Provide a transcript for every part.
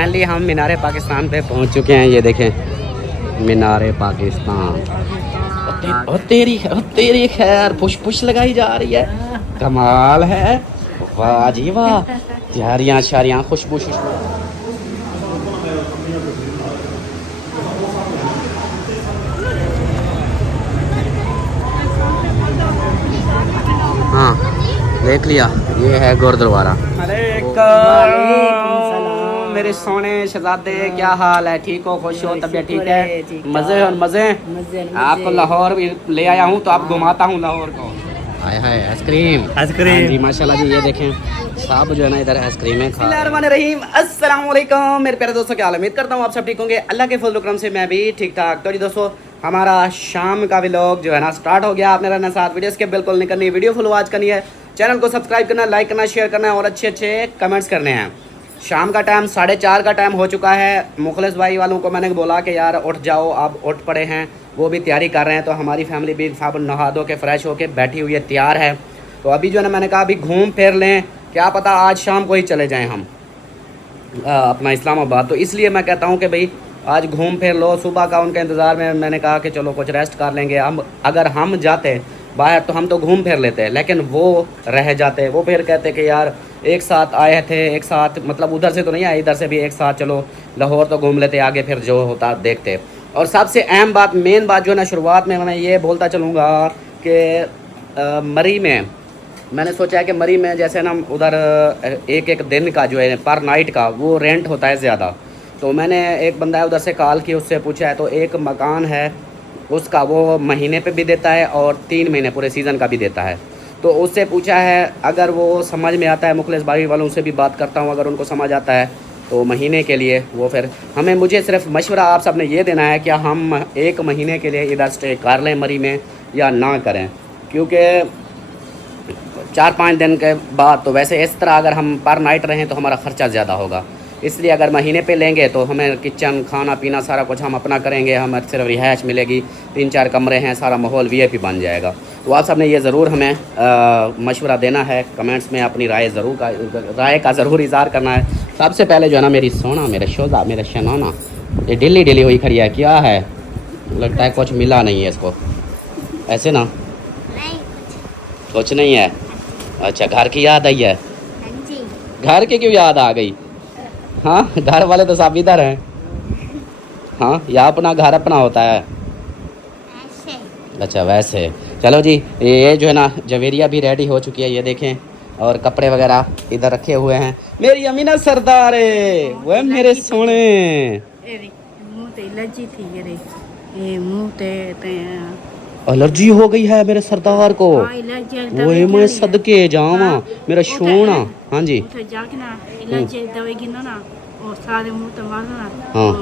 Finally हम मीनार पाकिस्तान पे पहुंच चुके हैं। ये देखें मीनार पाकिस्तान। तेरी खैर पुश पुश लगाई जा रही है, कमाल है। वाह जी वाह, झारियाँ शारियाँ खुशबू खुशबू। हाँ देख लिया, ये है गुरुद्वारा। मेरे सोने शहजादे, क्या हाल है? ठीक हो, खुश हो, तबीयत ठीक है? मज़े और मज़े। आपको लाहौर भी ले आया हूँ तो आप घुमाता हूँ लाहौर को। हाय हाय आइसक्रीम आइसक्रीम जी माशाल्लाह जी। ये देखें सब जो है ना इधर आइसक्रीमें खा रहे हैं। अस्सलाम वालेकुम मेरे प्यारे दोस्तों, क्या हाल है? उम्मीद करता हूँ आप सब ठीक होंगे। अल्लाह के फजल करम से मैं भी ठीक ठाक। तो जी दोस्तों, हमारा शाम का व्लॉग जो है ना स्टार्ट हो गया। आपने रहना साथ, वीडियो के बिल्कुल नहीं करनी, वीडियो फुल वॉच करनी है, चैनल को सब्सक्राइब करना, लाइक करना, शेयर करना है और अच्छे अच्छे कमेंट्स करने हैं। शाम का टाइम 4:30 का टाइम हो चुका है। मुखलिस भाई वालों को मैंने बोला कि यार उठ जाओ, अब उठ पड़े हैं, वो भी तैयारी कर रहे हैं। तो हमारी फैमिली भी सब नहा धो के फ्रेश होके बैठी हुई है, तैयार है। तो अभी जो है ना मैंने कहा अभी घूम फिर लें, क्या पता आज शाम को ही चले जाएं हम अपना इस्लामाबाद। तो इसलिए मैं कहता हूँ कि भाई आज घूम फिर लो। सुबह का उनके इंतज़ार में मैंने कहा कि चलो कुछ रेस्ट कर लेंगे। हम अगर हम जाते बाहर तो हम तो घूम फिर लेते, लेकिन वो रह जाते। वो फिर कहते कि यार एक साथ आए थे, एक साथ मतलब उधर से तो नहीं आए, इधर से भी एक साथ चलो लाहौर तो घूम लेते, आगे फिर जो होता देखते। और सबसे अहम बात, मेन बात जो है ना, शुरुआत में मैं ये बोलता चलूँगा कि मरी में मैंने सोचा है कि मरी में जैसे ना उधर एक एक दिन का जो है पर नाइट का वो रेंट होता है ज़्यादा। तो मैंने एक बंदा है उधर से कॉल की, उससे पूछा है। तो एक मकान है उसका वो महीने पे भी देता है और 3 महीने पूरे सीज़न का भी देता है। तो उससे पूछा है, अगर वो समझ में आता है, मुखलिस भाई वालों से भी बात करता हूँ, अगर उनको समझ आता है तो महीने के लिए वो फिर मुझे सिर्फ मशवरा आप सब ने ये देना है कि हम 1 महीने के लिए इधर स्टे कर लें मरी में या ना करें। क्योंकि 4-5 दिन के बाद तो वैसे इस तरह अगर हम पर नाइट रहें तो हमारा ख़र्चा ज़्यादा होगा। इसलिए अगर महीने पे लेंगे तो हमें किचन खाना पीना सारा कुछ हम अपना करेंगे, हमें सिर्फ रिहाइश मिलेगी, 3-4 कमरे हैं, सारा माहौल वीआईपी बन जाएगा। तो आप सब ने ये ज़रूर हमें मशवरा देना है, कमेंट्स में अपनी राय का ज़रूर इज़हार करना है। सबसे पहले जो है ना मेरी सोना, मेरे शोज़ा, मेरे शनाना, ये ढिल्ली हुई खड़ी है, क्या है? लगता है कुछ मिला नहीं है इसको, ऐसे ना कुछ नहीं है। अच्छा, घर की याद आई है? घर की क्यों याद आ गई? हाँ, घर वाले तो सब इधर हैं। हाँ, या अपना घर अपना होता है। अच्छा वैसे, चलो जी। ये जो है ना जवेरिया भी रेडी हो चुकी है, ये देखें, और कपड़े वगैरह इधर रखे हुए हैं। मेरी अमीना सरदार है वो मेरे सोने। एलर्जी हो गई है मेरे सरदार को, वो मैं सदके जावा मेरा सोना। हाँ जी हाँ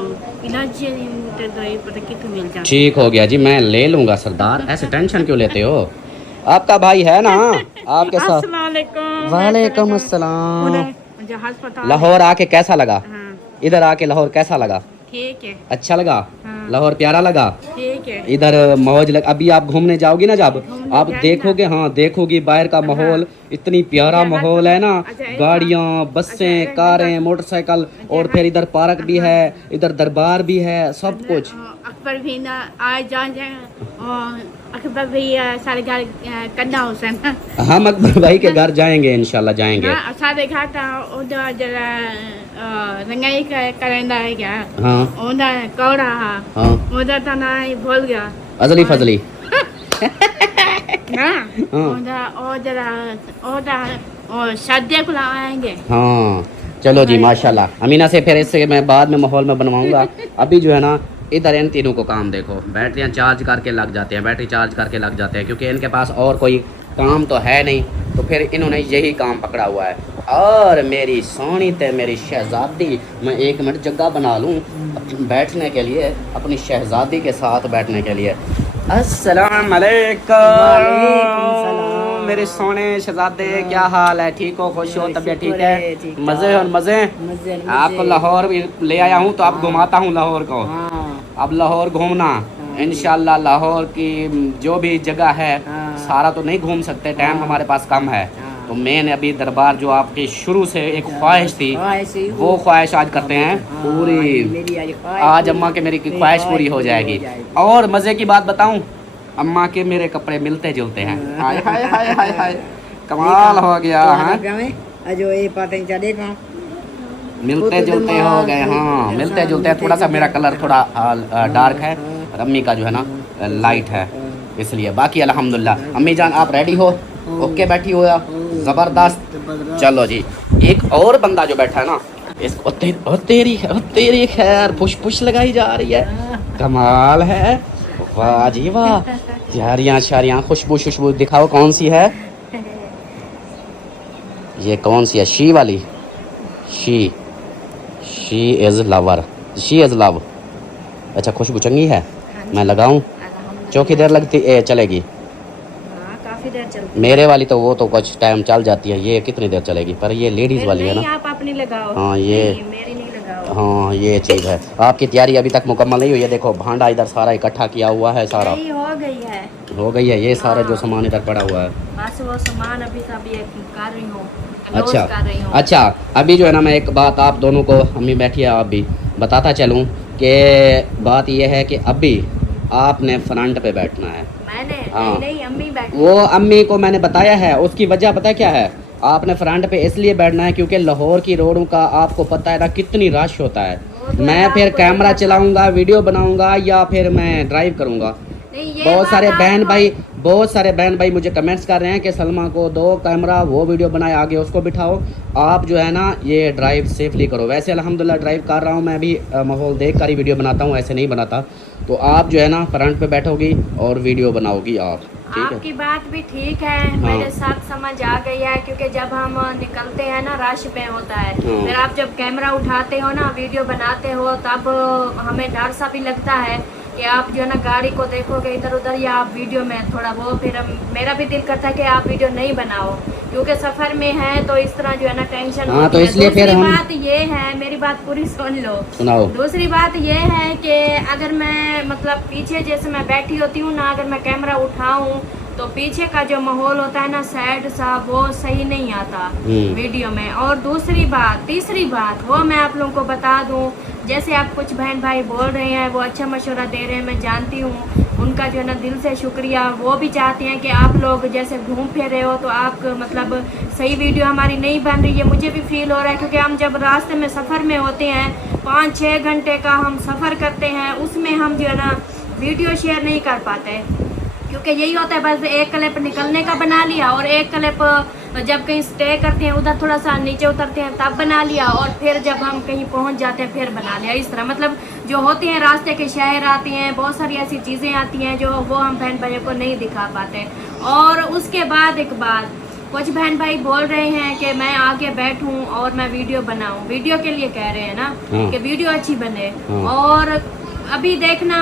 ठीक हो गया जी, मैं ले लूँगा सरदार, ऐसे टेंशन क्यों लेते हो? आपका भाई है ना आपके साथ। वालेकुम अस्सलाम। लाहौर आके कैसा लगा? इधर आके लाहौर कैसा लगा? ठीक है, अच्छा लगा? हाँ। लाहौर प्यारा लगा? ठीक है। इधर मौज लग। अभी आप घूमने जाओगी ना, जब आप देखोगे, हाँ देखोगी बाहर का माहौल, इतनी प्यारा माहौल है ना, गाड़ियाँ, बसें, कारें, मोटरसाइकिल, और फिर इधर पार्क भी है, इधर दरबार भी है, सब कुछ। अकबर भी ना आए जाए, अकबर भी सारे घर करना हुसैन। हम अकबर भाई के घर जाएंगे, इंशाल्लाह जाएंगे। सारे घाट उधर जरा रंगाई करेंदा है क्या? हाँ उधर कौड़ा, हाँ उधर तो ना भूल गया अजली फजली ना। हाँ उधर उधर और शादी को आएंगे। हाँ चलो जी माशाल्लाह। अमीना से फिर इससे मैं बाद में माहौल में बनवाऊंगा। अभी जो है ना इधर इन तीनों को काम देखो, बैटरियाँ चार्ज करके लग जाते हैं, बैटरी चार्ज करके लग जाते हैं, क्योंकि इनके पास और कोई काम तो है नहीं, तो फिर इन्होंने यही काम पकड़ा हुआ है। और मेरी सोनी ते मेरी शहज़ादी, मैं 1 मिनट जगह बना लूँ बैठने के लिए, अपनी शहज़ादी के साथ बैठने के लिए। अस्सलाम वालेकुम मेरे सोने शहज़ादे, क्या हाल है? ठीक हो, खुश हो, तबीयत ठीक है? मज़े और मज़े। आपको लाहौर भी ले आया हूँ तो आप घुमाता हूँ लाहौर को। अब लाहौर घूमना इंशाल्लाह। लाहौर की जो भी जगह है सारा तो नहीं घूम सकते, टाइम हमारे पास कम है, तो मैंने अभी दरबार जो आपकी शुरू से एक ख्वाहिश थी वो ख्वाहिश आज करते हैं पूरी। आज अम्मा के मेरी ख्वाहिश पूरी हो जाएगी। और मज़े की बात बताऊं, अम्मा के मेरे कपड़े मिलते जुलते हैं। हाय हाय हाय हाय हाय, कमाल हो गया। हाँ जो ये पता चले मिलते जुलते हो गए। हाँ मिलते जुलते हैं। थोड़ा सा मेरा कलर थोड़ा डार्क है और अम्मी का जो है ना लाइट है, इसलिए। बाकी अल्हम्दुलिल्लाह। अम्मी जान आप रेडी हो? ओके बैठी हो या? ज़बरदस्त। चलो जी, एक और बंदा जो बैठा है ना, इसको तेरी खैर पुश पुश लगाई जा रही है। कमाल है, वाह जी वाह। झारियाँ शारियाँ खुशबू शुशबू दिखाओ कौन सी है ये? कौन सी है? शी वाली। She is lover. She is love. अच्छा खुशबू चंगी है, मैं लगाऊं? चौकी देर लगती चलेगी? काफी देर चलती। मेरे वाली तो वो तो कुछ टाइम चल जाती है, ये कितनी देर चलेगी? पर ये लेडीज़ वाली है ना। आप अपनी लगाओ। हाँ ये मेरी नहीं लगाओ। हाँ ये चीज़ है। आपकी तैयारी अभी तक मुकम्मल नहीं हुई है। देखो भांडा इधर सारा इकट्ठा किया हुआ है, सारा हो गई है। ये सारा जो सामान इधर पड़ा हुआ है, बस वो सामान अभी सब ये कर रही हूँ। अच्छा अभी जो है ना, मैं एक बात आप दोनों को, अम्मी बैठी है आप भी, बताता चलूँ कि बात यह है कि अभी आपने फ्रंट पे बैठना है। मैंने हाँ। नहीं अम्मी बैठी। वो अम्मी को मैंने बताया है, उसकी वजह पता है क्या है? आपने फ्रंट पे इसलिए बैठना है क्योंकि लाहौर की रोडों का आपको पता है ना कितनी रश होता है। मैं फिर कैमरा चलाऊंगा, वीडियो बनाऊंगा या फिर मैं ड्राइव करूंगा। बहुत सारे बहन भाई मुझे कमेंट्स कर रहे हैं कि सलमा को दो कैमरा, वो वीडियो बनाए, आगे उसको बिठाओ। आप जो है ना ये ड्राइव सेफली करो। वैसे अल्हम्दुलिल्लाह ड्राइव कर रहा हूँ मैं भी, माहौल देख कर ही वीडियो बनाता हूँ, ऐसे नहीं बनाता। तो आप जो है ना फ्रंट पे बैठोगी और वीडियो बनाओगी आप, ठीक है? आपकी बात भी ठीक है। मेरे साथ समझ आ गई है, क्योंकि जब हम निकलते हैं ना रश में होता है, फिर आप जब कैमरा उठाते हो ना, वीडियो बनाते हो, तब हमें डर सा भी लगता है कि आप जो है ना गाड़ी को देखोगे इधर उधर, या आप वीडियो में थोड़ा वो, फिर मेरा भी दिल करता है कि आप वीडियो नहीं बनाओ, क्योंकि सफर में है तो इस तरह जो है ना टेंशन। हाँ, तो इसलिए फिर हम बात ये है, मेरी बात पूरी सुन लो। सुनाओ। दूसरी बात ये है कि अगर मैं मतलब पीछे जैसे मैं बैठी होती हूँ ना, अगर मैं कैमरा उठाऊँ तो पीछे का जो माहौल होता है ना सैड सा, वो सही नहीं आता वीडियो में। और तीसरी बात वो मैं आप लोगों को बता दूं, जैसे आप कुछ बहन भाई बोल रहे हैं, वो अच्छा मशवरा दे रहे हैं, मैं जानती हूँ, उनका जो है ना दिल से शुक्रिया। वो भी चाहते हैं कि आप लोग जैसे घूम फिर रहे हो तो आप मतलब सही वीडियो हमारी नहीं बन रही है। मुझे भी फील हो रहा है, क्योंकि हम जब रास्ते में सफ़र में होते हैं, 5-6 घंटे का हम सफ़र करते हैं, उसमें हम जो है ना वीडियो शेयर नहीं कर पाते, क्योंकि यही होता है बस एक क्लिप निकलने का बना लिया, और एक क्लिप जब कहीं स्टे करते हैं उधर थोड़ा सा नीचे उतरते हैं तब बना लिया, और फिर जब हम कहीं पहुंच जाते हैं फिर बना लिया। इस तरह मतलब जो होते हैं रास्ते के शहर आते हैं, बहुत सारी ऐसी चीज़ें आती हैं जो वो हम बहन भाइयों को नहीं दिखा पाते। और उसके बाद एक बात, कुछ बहन भाई बोल रहे हैं कि मैं आगे बैठूं और मैं वीडियो बनाऊं, वीडियो के लिए कह रहे हैं ना कि वीडियो अच्छी बने। और अभी देखना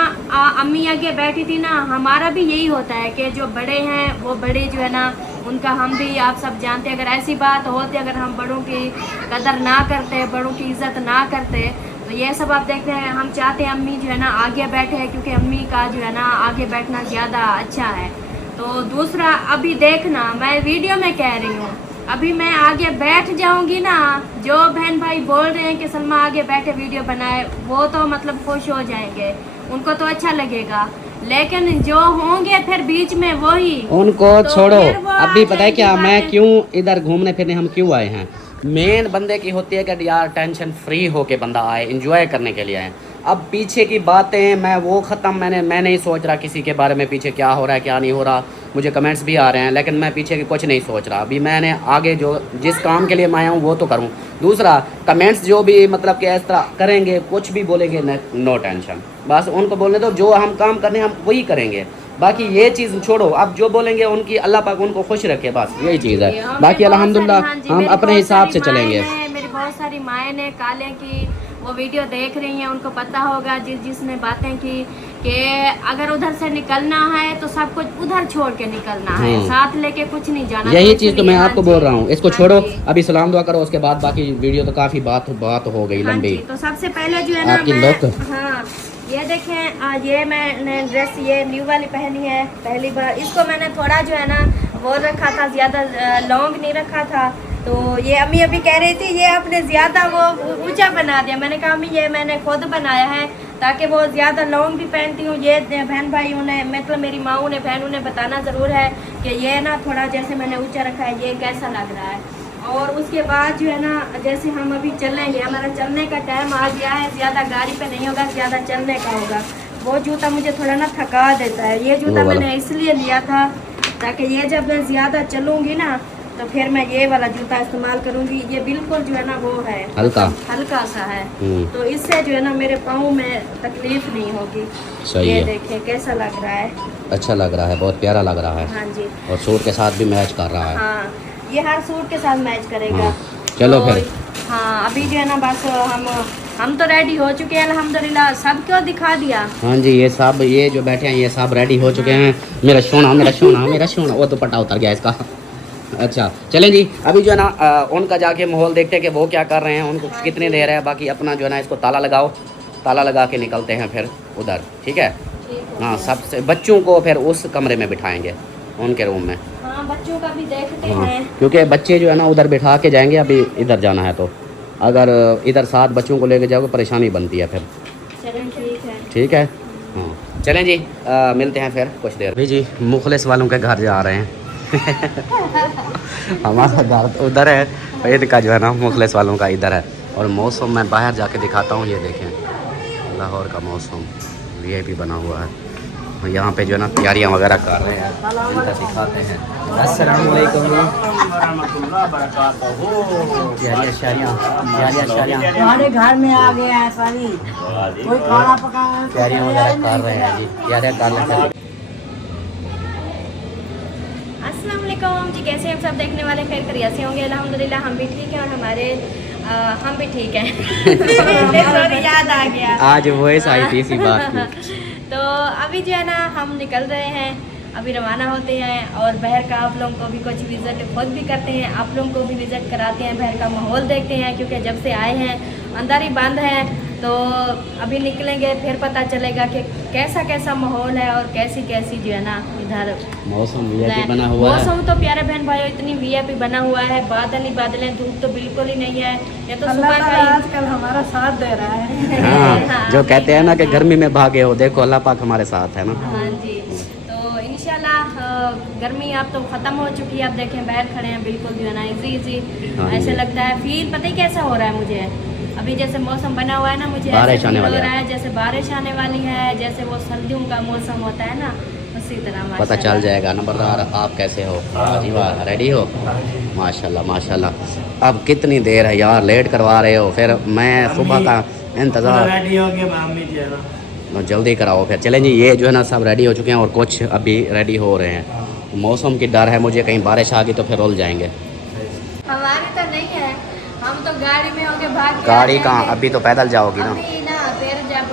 अम्मी आगे बैठी थी ना, हमारा भी यही होता है कि जो बड़े हैं वो बड़े जो है ना उनका हम भी आप सब जानते हैं, अगर ऐसी बात होती, अगर हम बड़ों की कदर ना करते, बड़ों की इज्जत ना करते, तो ये सब आप देखते हैं। हम चाहते हैं अम्मी जो है ना आगे बैठे हैं, क्योंकि अम्मी का जो है ना आगे बैठना ज़्यादा अच्छा है। तो दूसरा अभी देखना, मैं वीडियो में कह रही हूँ, अभी मैं आगे बैठ जाऊंगी ना, जो बहन भाई बोल रहे हैं कि सलमा आगे बैठे वीडियो बनाए, वो तो मतलब खुश हो जाएंगे, उनको तो अच्छा लगेगा। लेकिन जो होंगे फिर बीच में वही, उनको तो छोड़ो। अभी पता है क्या, मैं बातें। क्यों इधर घूमने फिरने हम क्यों आए हैं? मेन बंदे की होती है कि यार टेंशन फ्री होके बंदा आए, एंजॉय करने के लिए आए। अब पीछे की बातें मैं वो ख़त्म, मैं नहीं सोच रहा किसी के बारे में, पीछे क्या हो रहा है क्या नहीं हो रहा। मुझे कमेंट्स भी आ रहे हैं, लेकिन मैं पीछे की कुछ नहीं सोच रहा। अभी मैंने आगे जो जिस काम के लिए मैं आया हूँ वो तो करूँ। दूसरा कमेंट्स जो भी मतलब कि इस तरह करेंगे, कुछ भी बोलेंगे, नो टेंशन, बस उनको बोलने दो, जो हम काम करने हम वही करेंगे। बाकी ये चीज़ छोड़ो, अब जो बोलेंगे उनकी अल्लाह पाक उनको खुश रखे, बस यही चीज़ है। बाकी अल्हम्दुलिल्लाह हम अपने हिसाब से चलेंगे। मेरी बहुत सारी माएँ ने काले की वो वीडियो देख रही हैं, उनको पता होगा जिसने बातें की कि अगर उधर से निकलना है तो सब कुछ उधर छोड़ के निकलना है, साथ लेके कुछ नहीं जाना। यही चीज़ तो मैं आपको बोल रहा हूँ। इसको छोड़ो, अभी सलाम दुआ करो, उसके बाद बाकी वीडियो तो काफ़ी बात हो गई लंबी। तो सबसे पहले जो है ना हाँ ये देखें, ये मैंने ड्रेस ये न्यू वाली पहनी है पहली बार। इसको मैंने थोड़ा जो है ना वो रखा था, ज़्यादा लॉन्ग नहीं रखा था। तो ये अम्मी अभी कह रही थी ये आपने ज़्यादा वो ऊंचा बना दिया। मैंने कहा अम्मी ये मैंने खुद बनाया है ताकि वो ज़्यादा लॉन्ग भी पहनती हूँ। ये बहन भाई उन्हें मतलब मेरी माँ उन्हें बहन उन्हें बताना ज़रूर है कि ये ना थोड़ा जैसे मैंने ऊंचा रखा है ये कैसा लग रहा है। और उसके बाद जो है ना जैसे हम अभी चलेंगे, हमारा चलने का टाइम आ गया है, ज़्यादा गाड़ी पे नहीं होगा, ज़्यादा चलने का होगा। वो जूता मुझे थोड़ा ना थका देता है। ये जूता मैंने इसलिए लिया था ताकि ये जब मैं ज़्यादा चलूँगी ना तो फिर मैं ये वाला जूता इस्तेमाल करूँगी। ये बिल्कुल जो है ना वो है हल्का सा है, तो इससे जो है ना मेरे पाँव में तकलीफ नहीं होगी। सही ये है। देखिए कैसा लग रहा है, अच्छा लग रहा है, बहुत प्यारा लग रहा है। हाँ जी, और सूट के साथ भी मैच कर रहा है। हाँ ये हर सूट के साथ मैच करेगा। हाँ, चलो तो, फिर। हाँ अभी जो है ना बस हम तो रेडी हो चुके हैं अल्हम्दुलिल्लाह। सबको दिखा दिया। हाँ जी, ये सब ये जो बैठे हैं ये सब रेडी हो चुके हैं। मेरा सोना मेरा सोना मेरा सोना, वो दुपट्टा उतर गया इसका। अच्छा चलें जी, अभी जो है ना उनका जाके माहौल देखते हैं कि वो क्या कर रहे हैं, उनको कितनी देर है। बाकी अपना जो है ना इसको ताला लगाओ, ताला लगा के निकलते हैं फिर उधर, ठीक है। हाँ, सबसे बच्चों को फिर उस कमरे में बिठाएंगे, उनके रूम में। हाँ बच्चों का भी देखते हाँ, हैं क्योंकि बच्चे जो है ना उधर बिठा के जाएंगे। अभी इधर जाना है तो अगर इधर साथ बच्चों को लेके जाओगे परेशानी बनती है फिर। चलें ठीक है। ठीक है, हाँ चलें जी, मिलते हैं फिर कुछ देर। भी जी मुखलिस वालों के घर जा रहे हैं। हमारा घर उधर है, इनका जो है ना मुखलिस वालों का इधर है। और मौसम मैं बाहर जाके दिखाता हूँ, ये देखें लाहौर का मौसम वीआईपी बना हुआ है। और यहाँ पे जो है ना तैयारियाँ वगैरह कर रहे हैं, इनका दिखाते हैं। अस्सलाम वालेकुम। हमारे घर में आ गया है सारी, कोई खाना पकाना तैयारियाँ वगैरह कर रहे हैं जी, तैयारियाँ कर रहे हैं। अस्सलाम वालेकुम जी, कैसे हैं सब देखने वाले? खैर खैरियत से होंगे अल्हम्दुलिल्लाह। हम भी ठीक हैं और हमारे हम भी ठीक हैं। सॉरी याद आ गया, आज वॉइस आई थी इसी बात की। तो अभी जो है ना हम निकल रहे हैं, अभी रवाना होते हैं। और बहर का आप लोगों को भी कुछ विज़िट खुद भी करते हैं, आप लोगों को भी विज़िट कराते हैं, बहर का माहौल देखते हैं। क्योंकि जब से आए हैं अंदर ही बंद है, तो अभी निकलेंगे फिर पता चलेगा कि कैसा कैसा माहौल है और कैसी कैसी जो है ना इधर मौसम वीआईपी बना हुआ है। मौसम तो प्यारे बहन भाइयों इतनी वीआईपी बना हुआ है, बादल ही बादल हैं, धूप तो बिल्कुल ही नहीं है। ये तो सुबह का ही आजकल हमारा साथ दे रहा है। हाँ, जो कहते हैं ना कि गर्मी में भागे हो, देखो अल्लाह पाक हमारे साथ है ना। हाँ जी, तो इंशाल्लाह गर्मी अब तो ख़त्म हो चुकी है। अब देखें बाहर खड़े हैं, बिल्कुल जो है ना इजी हाँ ऐसे जी। लगता है फील, पता ही कैसा हो रहा है मुझे अभी, जैसे मौसम बना हुआ है ना, मुझे बारिश ऐसे आने feel वाली हो है। रहा है जैसे बारिश आने वाली है, जैसे वो सर्दियों का मौसम होता है ना, उसी तरह पता माशाल्लाह। चल जाएगा। नंबरदार आप कैसे हो? जी वाह, रेडी हो? माशाल्लाह माशाल्लाह। अब कितनी देर है यार, लेट करवा रहे हो। फिर मैं सुबह का इंतज़ार, रेडी हो गया मम्मी जी है ना। जल्दी कराओ फिर। चलें जी, ये जो है ना सब रेडी हो चुके हैं और कुछ अभी रेडी हो रहे हैं। मौसम की डर है मुझे, कहीं बारिश आ गई तो फिर रुल जाएंगे। हमारी तो नहीं है, हम तो गाड़ी में होके भाग के आ गाड़ी कहाँ, जाएंगे। अभी तो पैदल जाओगी ना। अभी ना फिर जब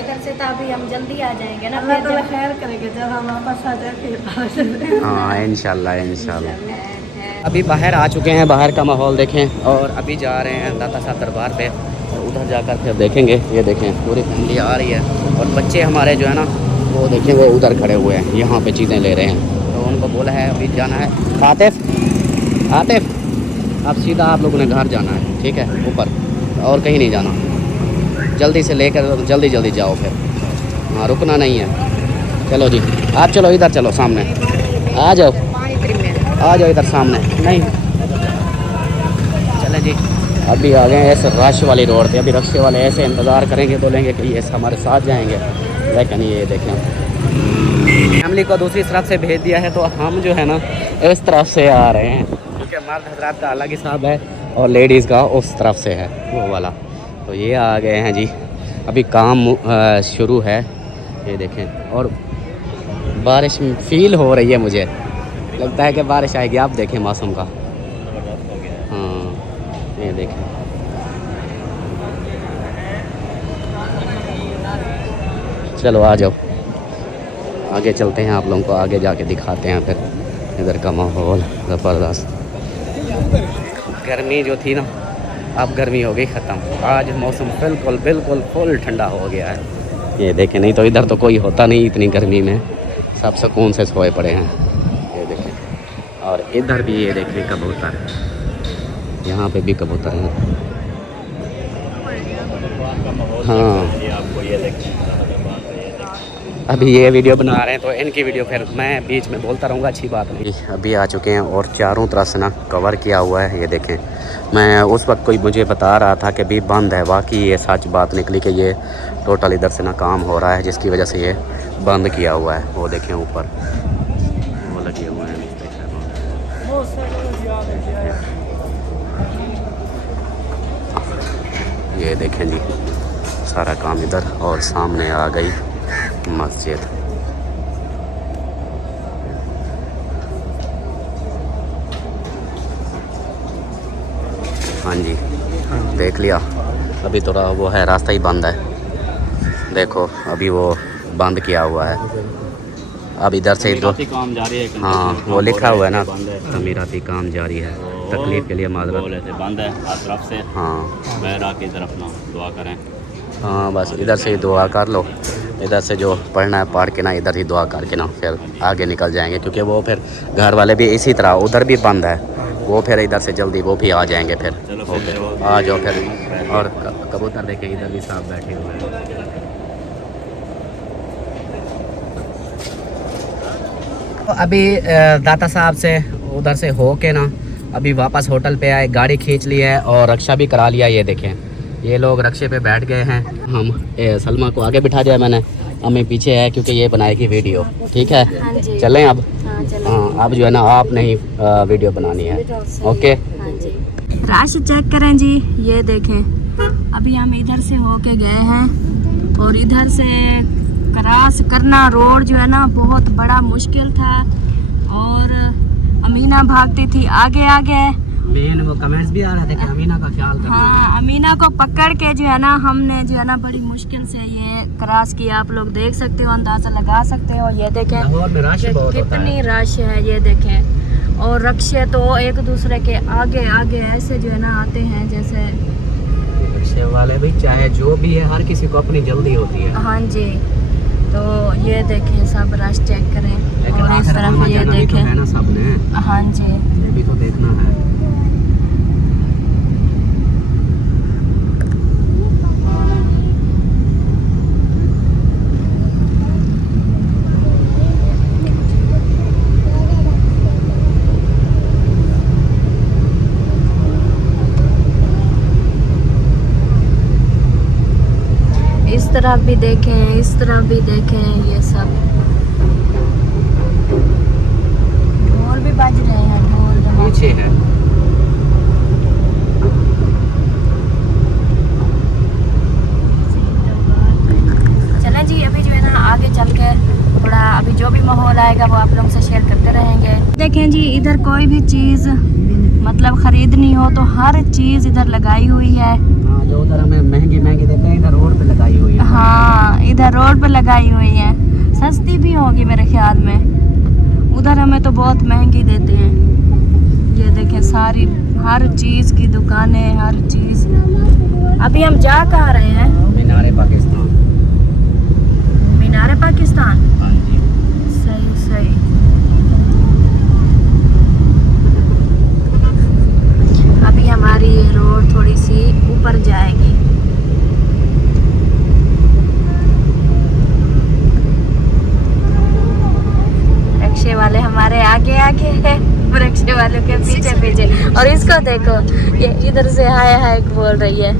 इधर से तो अभी हम जल्दी आ जाएंगे ना, अल्लाह फिर ताला जब- खैर करेंगे जब हम वापस आ जाए फिर। हाँ इंशाल्लाह इंशाल्लाह। अभी बाहर आ चुके हैं, बाहर का माहौल देखें। और अभी जा रहे हैं दाता साहब दरबार पे, और उधर जाकर फिर देखेंगे। ये देखें पूरी फैमिली आ रही है, और बच्चे हमारे जो है ना वो देखें वो उधर खड़े हुए हैं, यहाँ पे चीज़ें ले रहे हैं। तो उनको बोला है अभी जाना है। आतिफ आतिफ, अब सीधा आप लोगों ने घर जाना है, ठीक है, ऊपर, और कहीं नहीं जाना। जल्दी से लेकर जल्दी जल्दी जाओ फिर, हाँ रुकना नहीं है। चलो जी, आप चलो इधर, चलो सामने आ जाओ, आ जाओ इधर सामने। नहीं चलें जी, अभी आ गए ऐसे रश वाली रोड पे। अभी रिक्शे वाले ऐसे इंतज़ार करेंगे, बोलेंगे कि ये हमारे साथ जाएंगे, लेकिन ये देखें फैमिली को दूसरी तरफ से भेज दिया है, तो हम जो है ना इस तरफ से आ रहे हैं। क्योंकि मर्द हजरात का अलग हिसाब है और लेडीज़ का उस तरफ से है वो वाला। तो ये आ गए हैं जी, अभी काम शुरू है, ये देखें। और बारिश फील हो रही है, मुझे लगता है कि बारिश आएगी। आप देखें मौसम का, हाँ ये देखें। चलो आ जाओ, आगे चलते हैं, आप लोगों को आगे जाके दिखाते हैं फिर इधर का माहौल ज़बरदस्त। गर्मी जो थी ना, अब गर्मी हो गई ख़त्म। आज मौसम बिल्कुल बिल्कुल फुल ठंडा हो गया है। ये देखें, नहीं तो इधर तो कोई होता नहीं इतनी गर्मी में, सब सुकून से सोए पड़े हैं। ये देखें और इधर भी ये देखिए कबूतर, यहाँ पे भी कबूतर हैं। हाँ अभी ये वीडियो बना रहे हैं तो इनकी वीडियो फिर मैं बीच में बोलता रहूँगा, अच्छी बात नहीं। अभी आ चुके हैं और चारों तरफ से ना कवर किया हुआ है। ये देखें, मैं उस वक्त कोई मुझे बता रहा था कि भी बंद है, बाकी ये सच बात निकली कि ये टोटल इधर से ना काम हो रहा है, जिसकी वजह से ये बंद किया हुआ है। वो देखें ऊपर वो लगे हुए हैं। ये देखें जी सारा काम इधर, और सामने आ गई मस्जिद। हाँ जी देख लिया, अभी थोड़ा वो है रास्ता ही बंद है, देखो अभी वो बंद किया हुआ है। अब इधर से दो काम जारी है। हाँ वो लिखा हुआ है ना, तमीराती काम जारी है। तकलीफ के लिए माजरत, बंद है हर तरफ से। हाँ बहरा की तरफ ना दुआ करें। हाँ बस इधर से ही दुआ कर लो, इधर से जो पढ़ना है पढ़ के ना इधर ही दुआ करके ना फिर आगे निकल जाएंगे, क्योंकि वो फिर घर वाले भी इसी तरह, उधर भी बंद है, वो फिर इधर से जल्दी वो भी आ जाएंगे फिर। ओके आ जाओ फिर। और कबूतर देखें इधर भी साहब बैठे हुए हैं। अभी दाता साहब से उधर से हो के ना अभी वापस होटल पे आए, गाड़ी खींच ली है और रक्षा भी करा लिया। ये देखें ये लोग रक्षे पे बैठ गए हैं। हम सलमा को आगे बिठा दिया मैंने, हमें पीछे है क्योंकि ये बनाएगी वीडियो। ठीक है चलें अब। हाँ अब जो है ना आपने ही वीडियो बनानी है। ओके रश चेक करें जी, ये देखें अभी हम इधर से होके गए हैं और इधर से क्रॉस करना रोड जो है ना बहुत बड़ा मुश्किल था, और अमीना भागती थी आगे आगे। मेन वो कमेंट्स भी आ रहे थे कि अमीना का ख्याल करना। हाँ अमीना को पकड़ के जो है ना हमने जो है ना बड़ी मुश्किल से ये क्रॉस किया। आप लोग देख सकते हो, अंदाजा लगा सकते हो। ये देखें कितनी रश है, ये देखें। और रक्षे तो एक दूसरे के आगे आगे ऐसे जो है ना आते हैं जैसे रक्षे वाले भी, चाहे जो भी है हर किसी को अपनी जल्दी होती है। हाँ जी तो ये देखें सब रश चेक करें, और इस तरफ ये देखें है ना सबने। हाँ जी ये भी तो देखना है। इस तरफ भी देखें, इस तरफ भी देखें, ये सब ढोल भी बज रहे हैं, ढोल पीछे है। चलें जी अभी जो है ना आगे चल के थोड़ा अभी जो भी माहौल आएगा वो आप लोगों से शेयर करते रहेंगे। देखें जी इधर कोई भी चीज़ मतलब खरीदनी हो तो हर चीज़ इधर लगाई हुई है। हाँ जो उधर हमें महंगी महंगी देते हैं इधर रोड पे लगाई हुई है। हाँ इधर रोड पे लगाई हुई है, सस्ती भी होगी मेरे ख्याल में। उधर हमें तो बहुत महंगी देते हैं। ये देखें सारी हर चीज़ की दुकानें, हर चीज़। अभी हम जा कहाँ रहे हैं? मीनारे पाकिस्तान। मीनारे पाकिस्तान। हाँ जी सही सही। अभी हमारी ये रोड थोड़ी सी ऊपर जाएगी। रिक्शे वाले हमारे आगे आगे है, रिक्शे वालों के पीछे पीछे। और इसको देखो ये इधर से हाय हाय बोल रही है।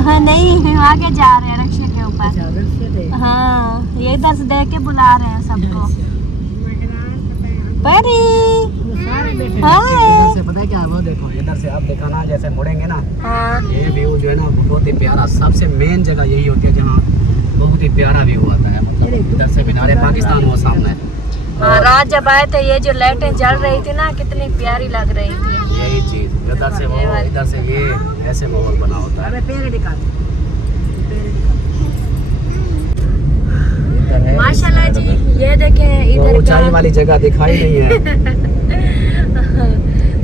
हाँ नहीं आगे जा रहे हैं रिक्शे के ऊपर। हाँ ये इधर से देख के बुला रहे हैं सबको। परी इधर से पता है क्या, वो देखो इधर से आप देखा ना जैसे मुड़ेंगे ना। हाँ ये व्यू जो है ना बहुत ही प्यारा, सबसे मेन जगह यही होती है जहाँ बहुत ही प्यारा व्यू आता है। मतलब इधर से मीनारे पाकिस्तान वो सामने। हाँ रात जब आए थे ये जो लाइटें जल रही थी ना कितनी प्यारी लग रही थी। यही चीज इधर से वो इधर से ये ऐसे माहौल बना होता है। माशाल्लाह जी ये देखें इधर ऊंचाई वाली जगह दिखाई नहीं है।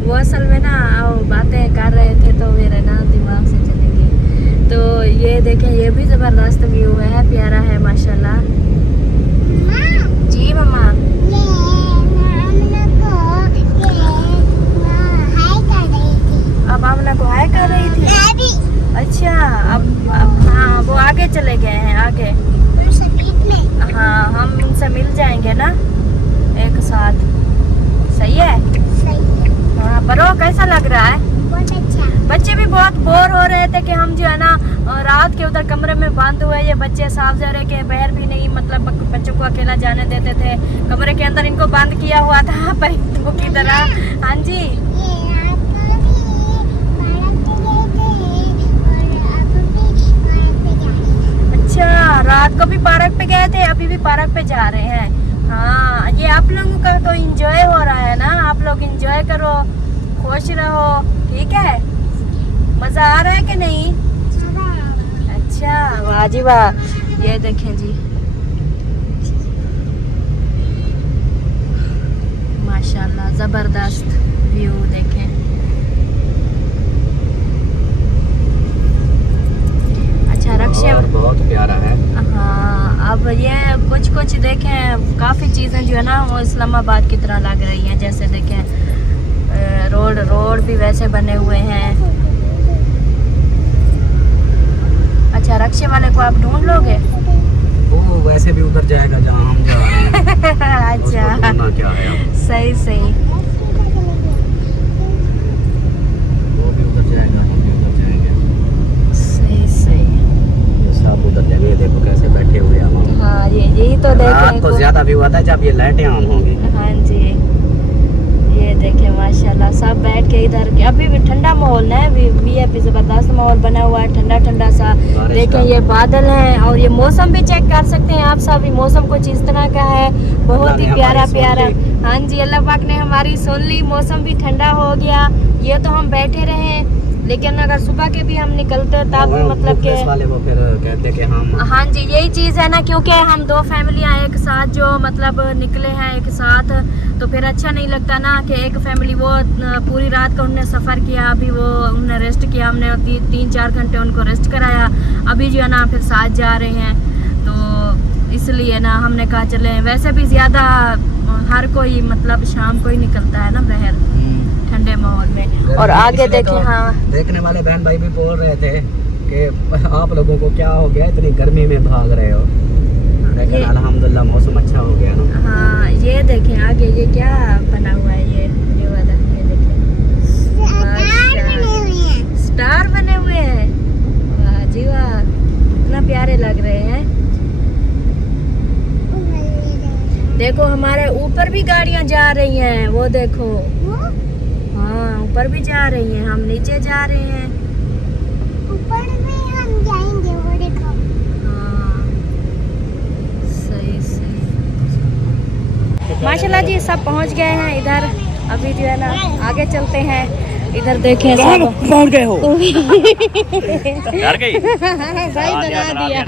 वो असल में ना बातें कर रहे थे तो मेरे ना दिमाग से तो ये देखें, ये भी जबरदस्त व्यू है, प्यारा है माशाल्लाह। जी मम्मा। अब आमना को हाय कर रही थी। अच्छा, अब हाँ वो आगे चले गए हैं, आगे। हाँ हम उनसे मिल जाएंगे ना एक साथ। सही है। हाँ बरो कैसा लग रहा है? बच्चे भी बहुत बोर हो रहे थे कि हम जो है ना रात के उधर कमरे में बंद हुए, ये बच्चे साफ जरे के बाहर भी नहीं, मतलब बच्चों को अकेला जाने देते थे। कमरे के अंदर इनको बंद किया हुआ था परिंदों की तरह। हाँ जी। अच्छा, रात को भी पार्क पे गए थे, अभी भी पार्क पे जा रहे हैं। हाँ ये आप लोगों का तो एंजॉय हो रहा है ना, आप लोग एंजॉय करो, खुश रहो, ठीक है। मजा आ रहा है कि नहीं? अच्छा वाह जी वाह। ये देखें जी माशाल्लाह जबरदस्त व्यू देखें। अच्छा रक्षा बहुत प्यारा है। हाँ अब ये कुछ देखें, काफी चीजें जो है ना वो इस्लामाबाद की तरह लग रही हैं। जैसे देखें रोड भी वैसे बने हुए हैं। अच्छा रक्षे वाले को आप ढूंढ लोगे? वो वैसे भी उधर जाएगा जहाँ हम जा रहे हैं। अच्छा क्या है अब? सही वो भी उधर जाएगा, हम भी उधर जाएंगे। सही। ये सब उधर जाएंगे, देखो कैसे बैठे हुए हैं हम। हाँ यही तो रात देखें को ज्यादा व्यू आता है जब ये लाइटें ऑन होंगी। हाँ जी ये देखें माशाल्लाह सब बैठ के इधर के। अभी भी ठंडा माहौल है, अभी जबरदस्त माहौल बना हुआ है, ठंडा सा। देखें ये बादल हैं और ये मौसम भी चेक कर सकते हैं आप सब। मौसम कुछ इस तरह का है, बहुत ही प्यारा। हाँ जी अल्लाह पाक ने हमारी सुन ली, मौसम भी ठंडा हो गया। ये तो हम बैठे रहे, लेकिन अगर सुबह के भी हम निकलते तब मतलब के वाले वो फिर कहते कि हम। हाँ जी यही चीज़ है ना, क्योंकि हम दो फैमिलियाँ एक साथ जो मतलब निकले हैं एक साथ, तो फिर अच्छा नहीं लगता ना कि एक फैमिली वो पूरी रात का उन्होंने सफ़र किया, अभी वो उन्होंने रेस्ट किया, हमने 3-4 घंटे उनको रेस्ट कराया, अभी जो है ना फिर साथ जा रहे हैं। तो इसलिए ना हमने कहा चले, वैसे भी ज़्यादा हर कोई मतलब शाम को ही निकलता है ना बाहर ठंडे माहौल में। और आगे देखें, हाँ देखने वाले बहन भाई भी बोल रहे थे कि आप लोगों को क्या हो गया, इतनी गर्मी में भाग रहे हो, लेकिन अल्हम्दुलिल्लाह मौसम अच्छा हो गया ना। हाँ ये देखें आगे ये क्या बना हुआ है, ये वाला, ये देखें स्टार बने हुए हैं। वाह जी वाह, इतना प्यारे लग रहे हैं। देखो हमारे ऊपर भी गाड़ियां जा रही हैं, वो देखो। हाँ ऊपर भी जा रही हैं, हम नीचे जा रहे हैं। ऊपर भी हम जाएंगे, वो देखो। हाँ सही। माशाल्लाह जी सब पहुंच गए हैं इधर। अभी जो है ना आगे चलते हैं, इधर देखें सब पहुंच गए हो। डर गई भाई, डरा दिया।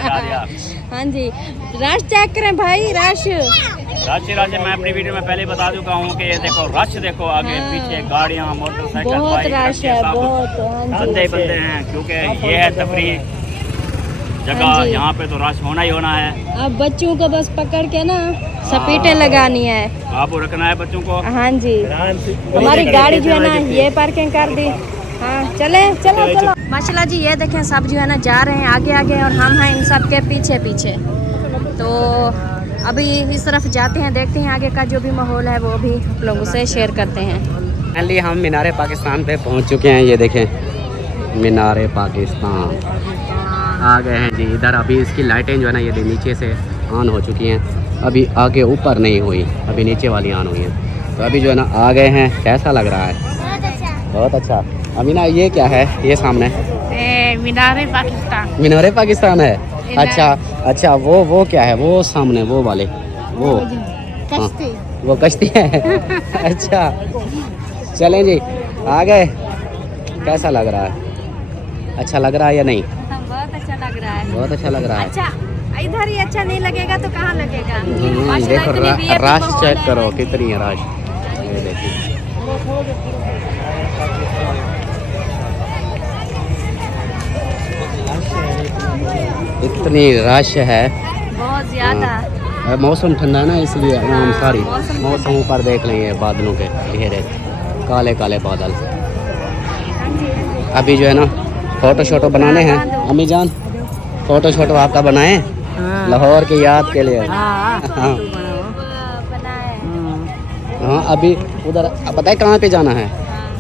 हाँ जी रश चेक करें भाई, रश मैं अपनी वीडियो में पहले बता चुका हूँ कि ये देखो रश देखो, आगे पीछे गाड़ियाँ मोटरसाइकिल बहुत रश है, बहुत। बंदे हैं, क्योंकि ये है तफरीह जगह, यहाँ पे तो रश होना ही होना है। अब बच्चों को बस पकड़ के ना सपीटे लगानी है, आपको रखना है बच्चों को। हाँ जी हमारी गाड़ी जो है ना ये पार्किंग कर दी। हाँ चलो। माशाल्लाह जी ये देखें सब जो है ना जा रहे हैं आगे और हम हैं इन सब के पीछे। तो अभी इस तरफ जाते हैं, देखते हैं आगे का जो भी माहौल है वो भी आप लोगों से शेयर करते हैं। फाइनली हम मीनार पाकिस्तान पे पहुंच चुके हैं। ये देखें मीनार पाकिस्तान आ गए हैं जी इधर। अभी इसकी लाइटें जो है ना ये नीचे से ऑन हो चुकी हैं, अभी आगे ऊपर नहीं हुई, अभी नीचे वाली ऑन हुई हैं। तो अभी जो है ना आ गए हैं। कैसा लग रहा है? बहुत अच्छा। अमीना ये क्या है ये सामने? मीनार पाकिस्तान। मीनार पाकिस्तान है। अच्छा वो क्या है वो सामने वो वाले वो कश्ती। वो कश्ती है। अच्छा चलें जी आ गए। कैसा लग रहा है? अच्छा लग रहा है या नहीं? बहुत अच्छा लग रहा है। बहुत अच्छा लग रहा है। अच्छा इधर ही अच्छा नहीं लगेगा तो कहाँ लगेगा? देखो रश चेक करो कितनी है रश। ये देखिए इतनी रश है। बहुत ज्यादा। मौसम ठंडा है ना इसलिए हम सारी मौसम मौसम ऊपर देख लेंगे बादलों के घेरे, काले काले बादल। अभी जो है ना फ़ोटो शोटो बनाने हैं। अम्मी जान फ़ोटो शोटो आपका बनाए लाहौर की याद के लिए। हाँ हाँ अभी उधर पता है कहाँ पे जाना है?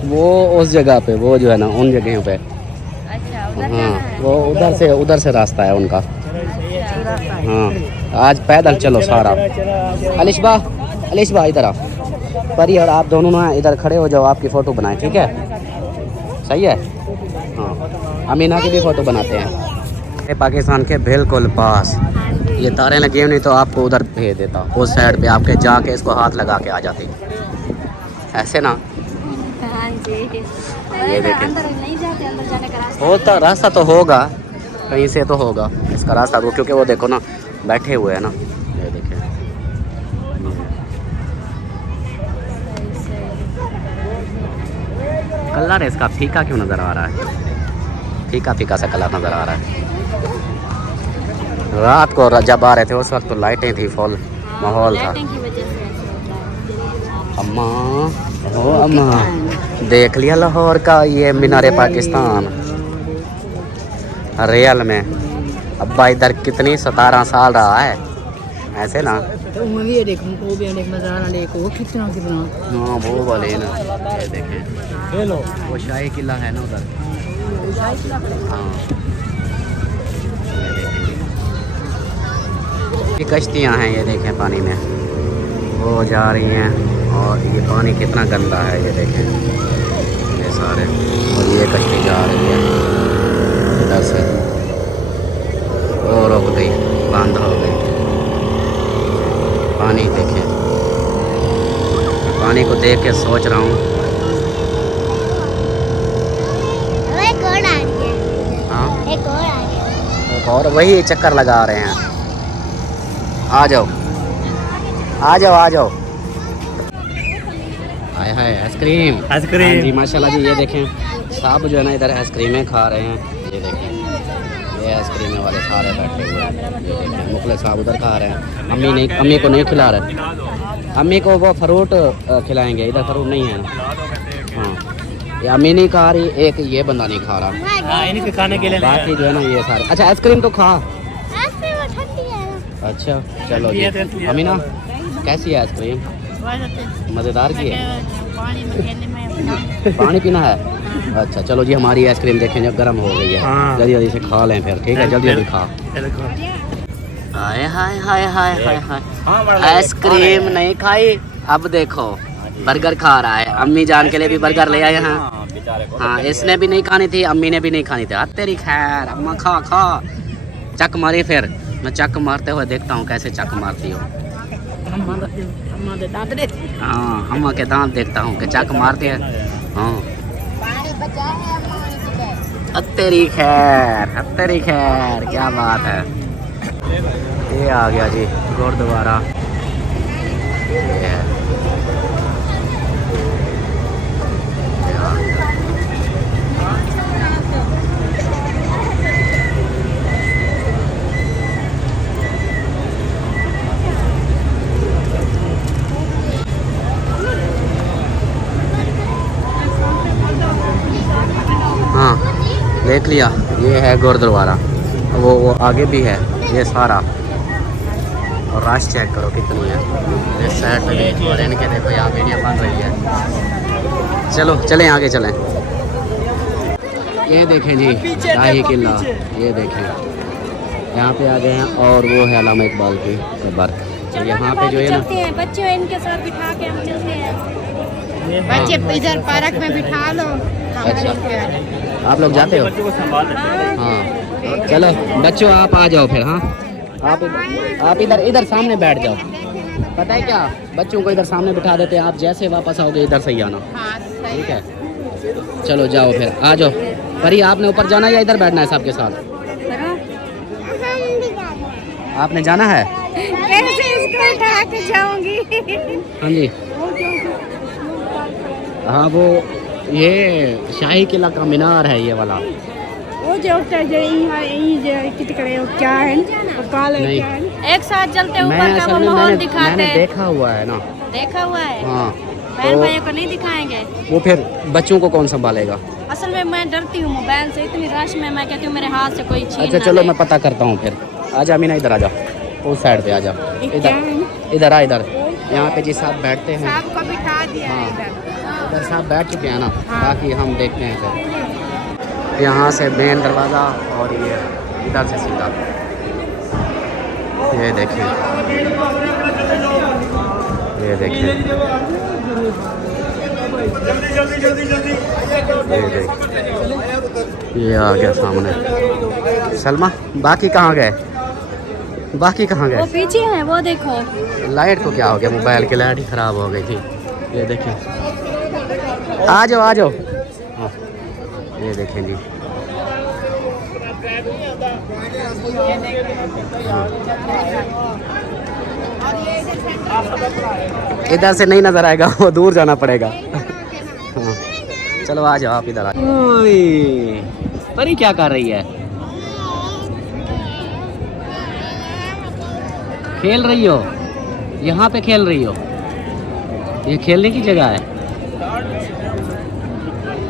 वो उस जगह पे, वो जो है ना उन जगहों पे। हाँ वो उधर से रास्ता है उनका। हाँ आज पैदल चलो सारा। अलिशबा इधर आ, परी और आप दोनों ना इधर खड़े हो जाओ, आपकी फ़ोटो बनाएं, ठीक है? सही है। हाँ अमीना की भी फ़ोटो बनाते हैं। पाकिस्तान के बिल्कुल पास ये तारें लगी हुई, नहीं तो आपको उधर भेज देता, उस साइड पे आपके जाके इसको हाथ लगा के आ जाती ऐसे ना। हाँ जी। ये देखें, अंदर नहीं जाते, अंदर जाने का रास्ता होता रास्ता तो होगा कहीं से तो होगा इसका रास्ता, वो क्योंकि वो देखो ना बैठे हुए हैं ना। ये देखें कलर इसका फीका क्यों नज़र आ रहा है? फीका फीका सा कलर नज़र आ रहा है। रात को जब आ रहे थे उस वक्त तो लाइटें थी, फुल माहौल था। लाइटिंग की वजह से ऐसे होता है। अम्मा ओ अम्मा देख लिया लाहौर का ये मीनारे पाकिस्तान रियल में। अब्बा इधर कितनी 17 साल रहा है ऐसे ना। तो वो भी देख, वो भी देख नजारा देखो, वो कितना हाँ वो वाले ना, ये देखें वो शाही किला है ना उधर। हाँ ये कश्तियाँ हैं, ये देखें पानी में वो जा रही हैं, और ये पानी कितना गंदा है ये देखें, ये सारे। और ये कश्ती जा रही है इधर से, और रुक गई, बंद हो गई। पानी देखें, पानी को देख के सोच रहा हूँ। हाँ और वही चक्कर लगा रहे हैं। आ जाओ आ जाओ आ जाओ। हाय हाय आइसक्रीम आइसक्रीम। हाँ जी माशाल्लाह जी। ये देखें साहब जो है ना इधर आइसक्रीमें खा रहे हैं। ये देखें ये आइसक्रीमें वाले सारे बैठे हुए हैं। ये देखें मुखले साहब उधर खा रहे हैं। अम्मी को नहीं खिला रहे, अम्मी को वो फ्रूट खिलाएंगे, इधर फ्रूट नहीं है ना। हाँ ये अम्मी नहीं खा रही, एक ये बंदा नहीं खा रहा, इनके खाने के लिए बाकी जो है ना ये सारे। अच्छा आइसक्रीम तो खा। अच्छा चलो जी। अमीना कैसी है आइसक्रीम? मज़ेदार की है? पानी पीना है? अच्छा चलो जी, हमारी आइसक्रीम देखें जब गर्म हो गई है, जल्दी जल्दी से खा लें फिर, ठीक है? जल्दी जल्दी खा। हाय हाय हाय हाय हाय हाय आइसक्रीम नहीं खाई, अब देखो बर्गर खा रहा है। अम्मी जान के लिए भी बर्गर ले आए हैं। हाँ इसने भी नहीं खानी थी, अम्मी ने भी नहीं खानी थी। तेरी खैर अम्मा खा खा। चक मारी फिर, मैं चक मारते हुए देखता हूँ कैसे चक मारती हो। हाँ अम्मा के दांत देखता हूँ कि चक मारते हैं। हाँ तेरी खैर क्या बात है। ये आ गया जी गुरुद्वारा। हाँ देख लिया, ये है गुरुद्वारा। वो आगे भी है ये सारा। और रश चेक करो कितनी है इस साइड पे भी, और इनके देखो यहाँ वीडियो बन रही है। चलो चलें आगे चलें। ये देखें जी शाही किला, ये देखें यहाँ पे आ गए हैं। और वो है अल्लामा इकबाल की कब्र। तो यहाँ पे जो है ना बच्चे इनके साथ बिठा के हम चलते हैं। बच्चे इधर पार्क में बिठा लो। अच्छा आप लोग जाते हो? बच्चों को संभाल लेते हैं। हाँ चलो बच्चों आप आ जाओ फिर। हाँ आप इधर सामने बैठ जाओ। पता है क्या, बच्चों को इधर सामने बिठा देते हैं, आप जैसे वापस आओगे इधर से ही आना, ठीक है? चलो जाओ फिर, आ जाओ। परी आपने ऊपर जाना या इधर बैठना है सबके साथ? आपने जाना है? कैसे इसको उठा के जाऊंगी? हाँ जी हाँ वो ये शाही किला का मीनार है ये वाला। वो जो कित करे क्या है काले नहीं। क्या है एक साथ चलते ऊपर का असल वो में माहौल मैंने दिखाते हैं। देखा हुआ है ना। देखा हुआ है। हाँ बहन तो भाइयों को नहीं दिखाएंगे। वो फिर बच्चों को कौन संभालेगा? असल में मैं डरती हूँ मोबाइल से, इतनी रश में मैं कहती हूँ मेरे हाथ से कोई छीन अच्छा ना चलो ले। मैं पता करता हूँ फिर। आजा मीना इधर आजा, उस साइड पे आजा, इधर इधर आ इधर। यहाँ पे जी साहब बैठते हैं। आपको बिठा दिया हाँ। इधर। इधर साहब बैठ चुके हैं ना, बाकी हम देखते हैं फिर। यहाँ से मेन दरवाज़ा और ये इधर से सीधा, ये देखिए, ये देखिए, ये देखिए, ये आ गया सामने। सलमा बाकी कहाँ गए? बाकी कहाँ वो गए? पीछे है, वो देखो। लाइट को क्या हो गया? मोबाइल की लाइट ही ख़राब हो गई थी। ये देखिए, आ जाओ आ जाओ। हाँ, ये देखें जी। इधर से नहीं नजर आएगा, वो दूर जाना पड़ेगा। हाँ, चलो आ जाओ आप इधर आ। परी क्या कर रही है? खेल रही हो? यहाँ पे खेल रही हो? ये खेलने की जगह है।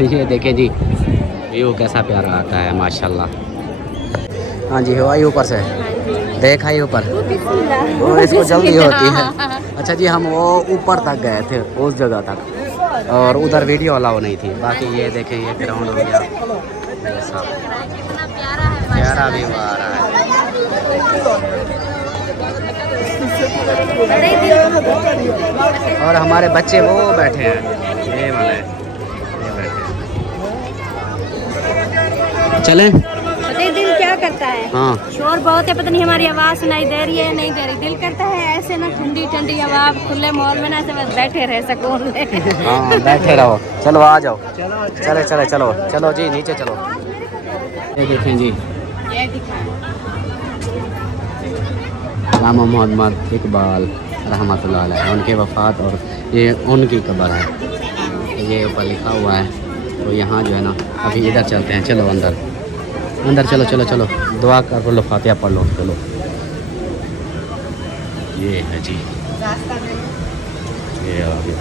ये देखे जी, व्यू कैसा प्यारा आता है माशाल्लाह। हाँ जी, हवाई ऊपर से देखा ही ऊपर, वो इसको जल्दी होती है। अच्छा जी, हम वो ऊपर तक गए थे, उस जगह तक, और उधर वीडियो अलाउ नहीं थी। बाकी ये देखें, ये ग्राउंड हो गया, ये सब प्यारा व्यू आ रहा है। और हमारे बच्चे वो बैठे हैं, ये वाले, ये बैठे हैं। चलें? पता है दिल क्या करता है? हाँ शोर बहुत है, पता नहीं हमारी आवाज़ सुनाई दे रही है नहीं दे रही। दिल करता है ऐसे ना ठंडी ठंडी हवा, खुले मॉल में ना ऐसे बस बैठे रहे सुकून में। हाँ, बैठे रहो। चलो आ जाओ, चले चले चलो चलो जी, नीचे चलो। ये देखें जी, अल्लामा मोहम्मद इकबाल रहमतुल्लाह अलैह, उनके वफ़ात और ये उनकी कब्र है, ये ऊपर लिखा हुआ है। तो यहाँ जो है ना, अभी इधर चलते हैं। चलो अंदर अंदर चलो चलो चलो, दुआ कर लो, फातिहा पढ़ लो। चलो, ये है जी, ये आ गया।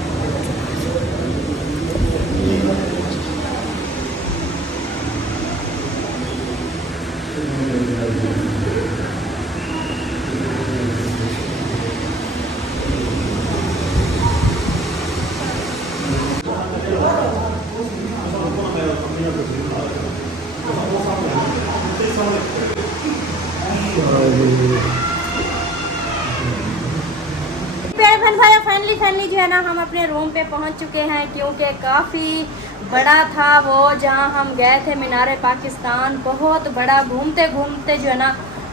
फाइनली जो है ना, हम अपने रूम पे पहुंच चुके हैं, क्योंकि काफ़ी बड़ा था वो जहां हम गए थे, मीनार पाकिस्तान। बहुत बड़ा, घूमते घूमते जो है ना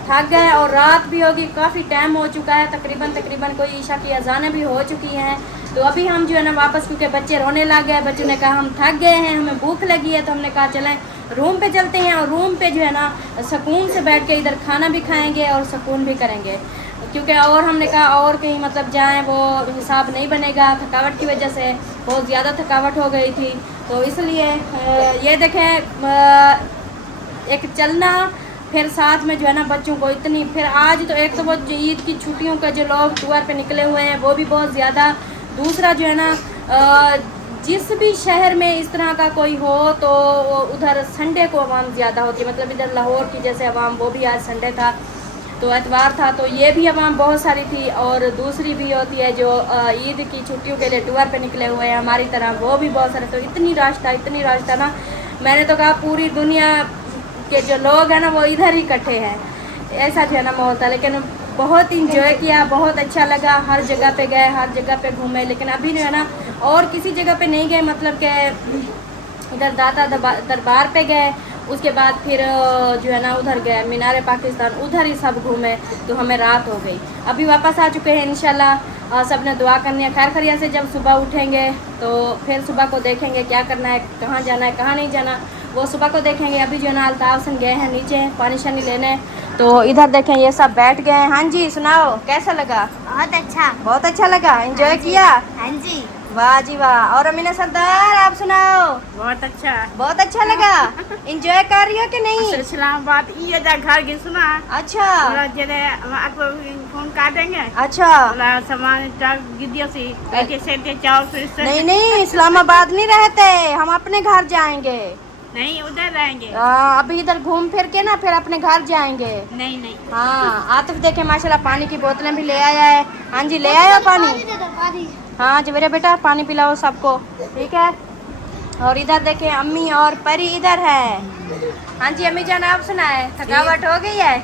थक गए, और रात भी होगी, काफ़ी टाइम हो चुका है, तकरीबन कोई ईशा की अजानें भी हो चुकी हैं। तो अभी हम जो है ना वापस, क्योंकि बच्चे रोने लग गए, बच्चों ने कहा हम थक गए हैं, हमें भूख लगी है, तो हमने कहा चलें रूम पे चलते हैं, और रूम पे जो है ना सुकून से बैठ के इधर खाना भी खाएंगे और सुकून भी करेंगे। क्योंकि और हमने कहा और कहीं मतलब जाएं, वो हिसाब नहीं बनेगा, थकावट की वजह से बहुत ज़्यादा थकावट हो गई थी। तो इसलिए ये देखें, एक चलना, फिर साथ में जो है ना बच्चों को इतनी, फिर आज तो एक तो वो ईद की छुट्टियों का जो लोग टूर पे निकले हुए हैं वो भी बहुत ज़्यादा। दूसरा जो है ना, जिस भी शहर में इस तरह का कोई हो तो उधर संडे को आवाम ज़्यादा होती है। मतलब इधर लाहौर की जैसे आवाम, वो भी आज संडे था, तो एतवार था, तो ये भी आवाम बहुत सारी थी। और दूसरी भी होती है जो ईद की छुट्टियों के लिए टूर पे निकले हुए हैं हमारी तरह, वो भी बहुत सारे। तो इतनी रश था ना, मैंने तो कहा पूरी दुनिया के जो लोग हैं ना वो इधर ही इकट्ठे हैं, ऐसा जो है ना माहौल था। लेकिन बहुत इंजॉय किया, बहुत अच्छा लगा, हर जगह पे गए, हर जगह पे घूमे। लेकिन अभी जो है ना और किसी जगह पे नहीं गए, मतलब कि इधर दाता दरबार पे गए, उसके बाद फिर जो है ना उधर गए मीनार पाकिस्तान, उधर ही सब घूमे, तो हमें रात हो गई। अभी वापस आ चुके हैं इंशाल्लाह। सब ने दुआ करनी है खैर खैरियत से। जब सुबह उठेंगे तो फिर सुबह को देखेंगे क्या करना है, कहाँ जाना है, कहाँ नहीं जाना, वो सुबह को देखेंगे। अभी जो है ना अल्ताफ गए हैं नीचे पानी शानी लेने, तो इधर देखें ये सब बैठ गए हैं। हाँ जी सुनाओ, कैसा लगा? बहुत अच्छा। बहुत अच्छा लगा, एंजॉय किया? हाँ जी। वाह जी वाह। और अमीना सरदार आप सुनाओ। बहुत अच्छा लगा। एंजॉय कर रही हो कि नहीं? इस्लामाबाद ये जा घर की सुना। अच्छा आपको फोन काटेंगे। अच्छा सामान गिद्दियों से नहीं नहीं, इस्लामाबाद नहीं रहते, हम अपने घर जाएंगे। नहीं उधर रहेंगे। अभी इधर घूम फिर के ना फिर अपने घर जाएंगे। नहीं नहीं हाँ आतिफ देखे माशाल्लाह पानी की बोतलें भी ले आया है। हाँ जी ले आया पानी। हाँ जी मेरे बेटा पानी पिलाओ सबको, ठीक है। और इधर देखे अम्मी और परी इधर है। हाँ जी अम्मी जान आप सुनाए, थकावट हो गई है?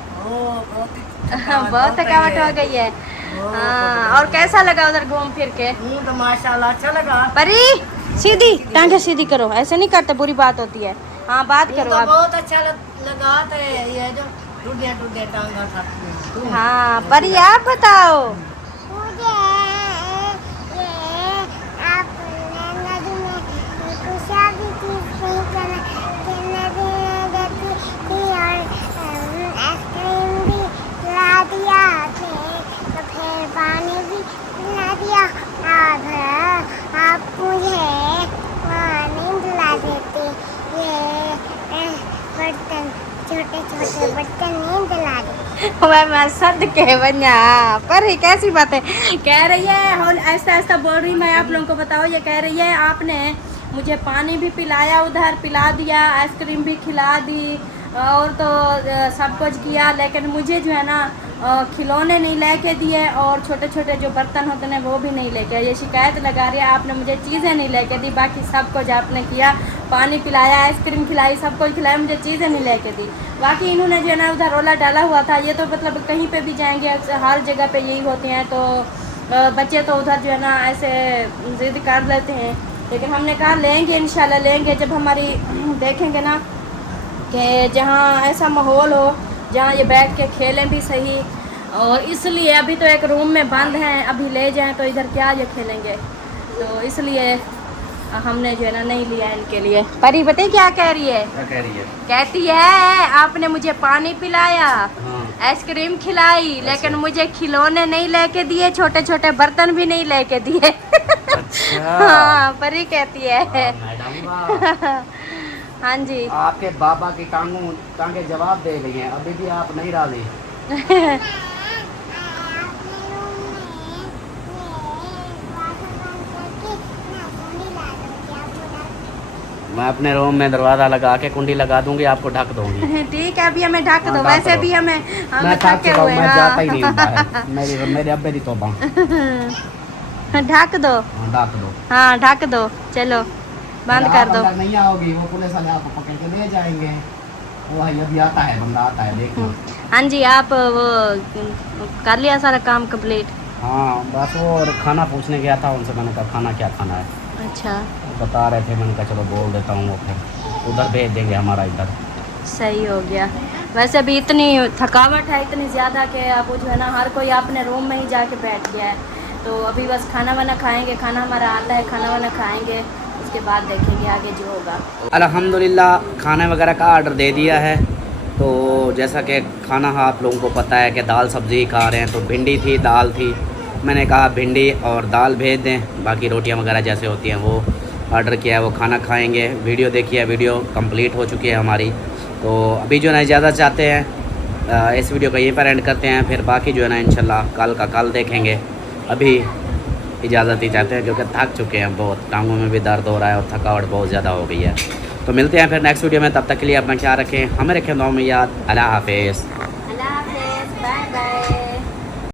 बहुत थकावट हो गई है। हाँ और कैसा लगा उधर घूम फिर के? तो माशाल्लाह अच्छा लगा। परी सीधी टांगे सीधी करो, ऐसे नहीं करते, बुरी बात होती है। हाँ बात करो तो आप। बहुत अच्छा लगा था ये जो टूटे टांगा था। हाँ परी आप बताओ। छोटे बर्तन नहीं दिला दे। मैं सद के बना पर ये कैसी बात है? कह रही है और ऐसा ऐसा बोल रही, मैं आप लोगों को बताओ, ये कह रही है आपने मुझे पानी भी पिलाया, उधर पिला दिया, आइसक्रीम भी खिला दी और तो सब कुछ किया, लेकिन मुझे जो है ना खिलौने नहीं लेके दिए और छोटे छोटे जो बर्तन होते हैं वो भी नहीं लेके। ये शिकायत लगा रही है आपने मुझे चीज़ें नहीं लेके दी, बाकी सब कुछ आपने किया, पानी पिलाया, आइसक्रीम खिलाई, सब कुछ खिलाया, मुझे चीज़ें नहीं लेके दी। बाकी इन्होंने जो है ना उधर रोला डाला हुआ था। ये तो मतलब कहीं पे भी जाएंगे हर जगह पे यही होते हैं, तो बच्चे तो उधर जो है ना ऐसे ज़िद कर लेते हैं, लेकिन हमने कहा लेंगे इंशाल्लाह लेंगे जब हमारी देखेंगे ना कि जहाँ ऐसा माहौल हो जहाँ ये बैठ के खेलें भी सही। और इसलिए अभी तो एक रूम में बंद हैं, अभी ले जाएं तो इधर क्या ये खेलेंगे, तो इसलिए हमने जो है ना नहीं लिया इनके लिए। परी बताइए क्या कह रही है? क्या कह रही है? कहती है आपने मुझे पानी पिलाया, हाँ। आइसक्रीम खिलाई, लेकिन मुझे खिलौने नहीं लेके दिए, छोटे छोटे बर्तन भी नहीं लेके दिए। अच्छा। हाँ परी कहती है। मैडम वाह। हाँ जी आपके बाबा की टांगे जवाब दे गई हैं, अभी भी आप नहीं राजी। मैं अपने रूम में दरवाजा लगा के कुंडी लगा दूंगी, आपको ढक दूंगी। ठीक है अभी हमें ढक हाँ, दो, ढक वैसे दो। भी हमें मैं थक थके चुका हूँ, हुए मैं हैं। जाता ही नहीं हूँ बाहर। मेरे अब्बे की तौबा। ढक दो। हाँ, ढक दो। हाँ ढक दो, चलो बंद आप कर दो। अंदर नहीं आओगी, वो पुलिस वाले आपको पकड़ के ले जाएंगे। वो है अभी आता है, बंदा आता है, देखो। हाँ जी आप वो कर लिया सारा काम कंप्लीट? हाँ बस वो और खाना पूछने गया था उनसे, मैंने कहा खाना क्या खाना है, अच्छा बता रहे थे, मैंने कहा चलो बोल देता हूँ, वो फिर उधर भेज देंगे हमारा इधर। सही हो गया। वैसे भी इतनी थकावट है इतनी ज़्यादा कि अब जो है ना हर कोई अपने रूम में ही जाके बैठ गया है, तो अभी बस खाना वाना खाएंगे, खाना हमारा आता है, खाना वाना खाएंगे, उसके बाद देखेंगे आगे जो होगा। अल्हम्दुलिल्लाह खाने वगैरह का आर्डर दे दिया है। तो जैसा कि खाना आप लोगों को पता है कि दाल सब्ज़ी खा रहे हैं, तो भिंडी थी, दाल थी, मैंने कहा भिंडी और दाल भेज दें, बाकी रोटियां वगैरह जैसे होती हैं वो ऑर्डर किया है, वो खाना खाएंगे। वीडियो देखिए, वीडियो कंप्लीट हो चुकी है हमारी, तो अभी जो है ना इजाज़त चाहते हैं, इस वीडियो को यहीं पर एंड करते हैं, फिर बाकी जो है ना इंशाल्लाह कल का कल देखेंगे। अभी इजाज़त ही चाहते हैं क्योंकि थक चुके हैं बहुत, टांगों में भी दर्द हो रहा है और थकावट बहुत ज़्यादा हो गई है। तो मिलते हैं फिर नेक्स्ट वीडियो में, तब तक के लिए अपना ख्याल रखें, हमें रखें दुआ में याद। अल्लाह हाफिज़।